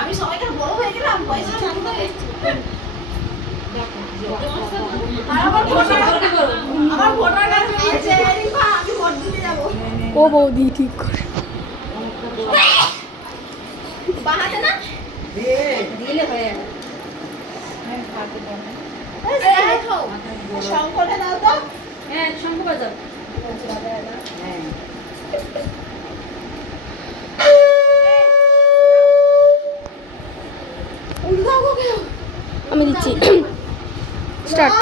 আমি সবাইকে বড় হয়ে গেলাম পয়সা ও বৌদি ঠিক করে বানাতে না দিলে হয়ে শঙ্করে দাও তো। হ্যাঁ শঙ্খ বাজাও। আমি দিচ্ছি স্টার্ট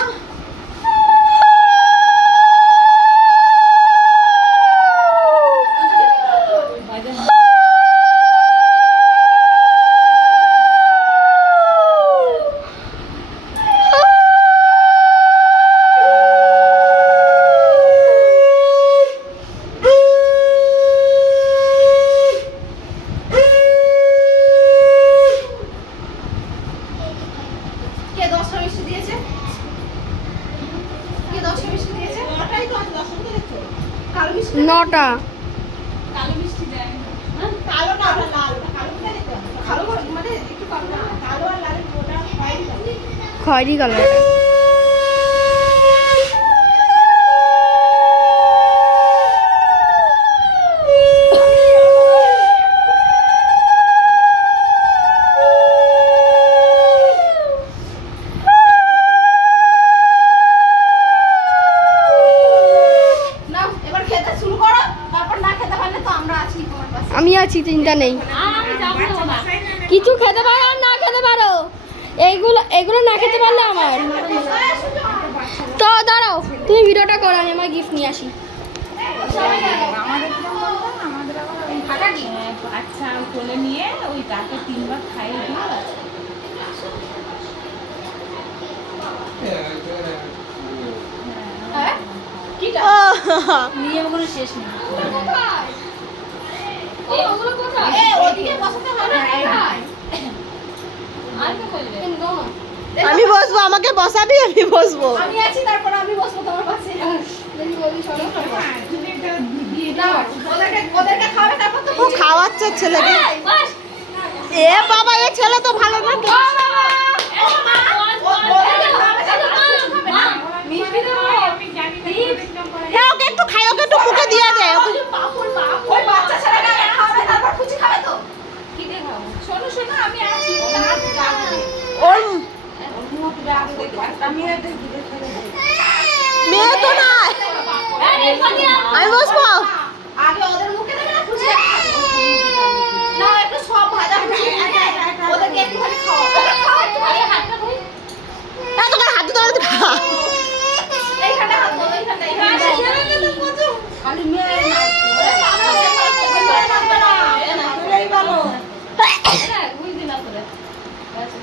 নটা কালো মিষ্টি দেয় কালো না লাল কালো মানে একটু কালো না কালো আর লাল ওটা খয়েরি কালার আমি আছি, চিন্তা নেই। কিছু খেতে পারো আর না খেতে পারো, এগুলো না খেতে পারলে আমার তো দাঁড়াও, তুমি ভিডিওটা করো, আমি আমার গিফট নিয়ে আসি। আচ্ছা কোলে নিয়ে ওই তাকে 3 বার খাইয়ে দিও। নিয়ম কোনো শেষ নেই। আমি বসবো, আমাকে বসাবি, আমি বসবো। আমি আছি, তারপর আমি বসবো তোমার পাশে। ওদেরকে খাওয়াবে, তারপর তো খাওয়াচ্ছে ছেলেকে। এ বাবা, এ ছেলে তো ভালো না। হ্যাঁ, ওকে একটু খাই, ওকে একটু মুখে দিয়ে দে। ওই বাচ্চা ছেলেকে খাওয়াবে, তারপর খুশি খাবে তো। কি দিয়ে খাবো? শোনো শোনো, আমি আছি। ওর মেয়ে তো না, আমি বসবো। আগে ওদের মুখে দেবে না, খুশি না একটু সব ভাজা ভুজি ওদেরকে একটুখানি খাওয়া। খাওয়া একটুখানি, হাতটা ধরে এত করে হাত ধরে তো খা। এইখানটা হাত দাও, এইখানটা খালি মেয়ে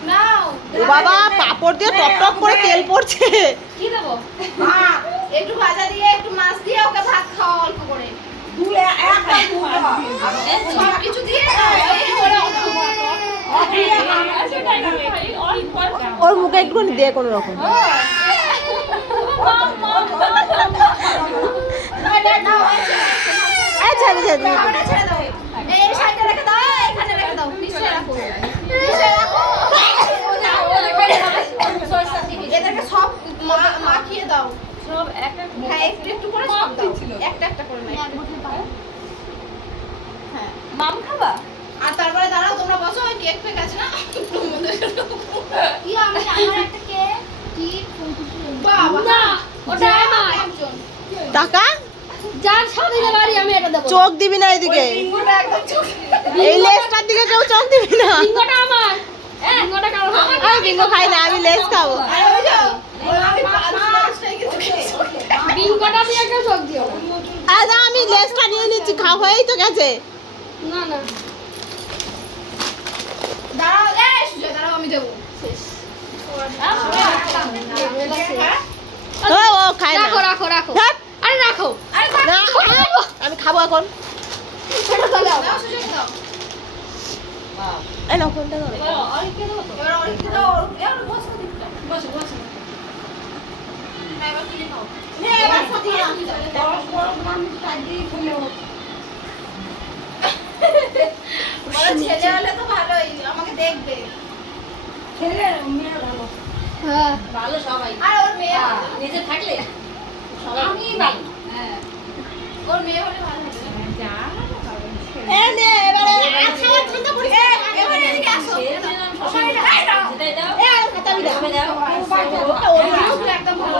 না। ও বাবা, পাপড় দিয়ে টপ টপ করে তেল পড়ছে। কি দেবো? ভাত একটু ভাজা দিয়ে, একটু মাছ দিয়ে ওকে ভাত খাওয়া অল্প করে। সব কিছু দিয়ে ওর মুখে একটুখানি দিয়ে কোনো রকম। ছেড়ে দাও, এই সাইডে রেখে দাও, এখানে রেখে দাও, নিচে রাখো, নিচে রাখো। এদেরকে সব মাখিয়ে দাও, সব একটা, হ্যাঁ একটু একটু করে সব দাও, একটা একটা করে না। হ্যাঁ মাম খাবা। আর তারপরে দাঁড়াও, তোমরা বসো, ওই কেক ফেক আছে না কি, আমি আমার একটা কেক কি বাবা না, ওটা আমার একজন টাকা যার সাথে বাড়ি, আমি এটা দেব। চোখ দিবি না এদিকে, এই লেজটার দিকে কেউ চোখ দিবি না। বিঙ্গোটা আমার, বিঙ্গোটা কারো আমার। আমি বিঙ্গো খাই না, আমি লেজ খাবো। আরে ওই যাও, আমি পাঁচটাই কিছু বিঙ্গোটা দিয়ে কেউ চোখ দিও না। আচ্ছা, আমি লেজটা নিয়ে নিচ্ছি, খাওয়া হয়েই তো গেছে। না না দাঁড়াও, এই সুজয় দাঁড়াও, আমি দেবো শেষ। ও খাই না, রাখো রাখো রাখো, আরে রাখো, আরে না আমি খাবো এখন। সেটা তো দাও, সুজয় দাও। এই নাও ফোনটা ধরো। এবার অরিকে দাও তো, এবার অরিকে দাও, এবার বসো দিকটা, বসো বসো। না এবার তুমি খাও, নে এবার সাথে দাও, বড় বড় গ্রাম সাইড দিয়ে খেলে ছেলে হলে তো ভালোই, আমাকে দেখবে। ছেলে মেয়ে ভালো হ্যাঁ ভালো সবাই আর ওর মেয়ে হবে। নিজে থাকলে আমি ভালো হ্যাঁ, ওর মেয়ে হলে ভালো হবে। যা আচ্ছা, চিন্তা করিস না। এবারে এদিকে আসো। সেটাই দাও এই নাও। সেটাই দাও এই আর খাতা বিদা। দাও ওর একদম ভালো।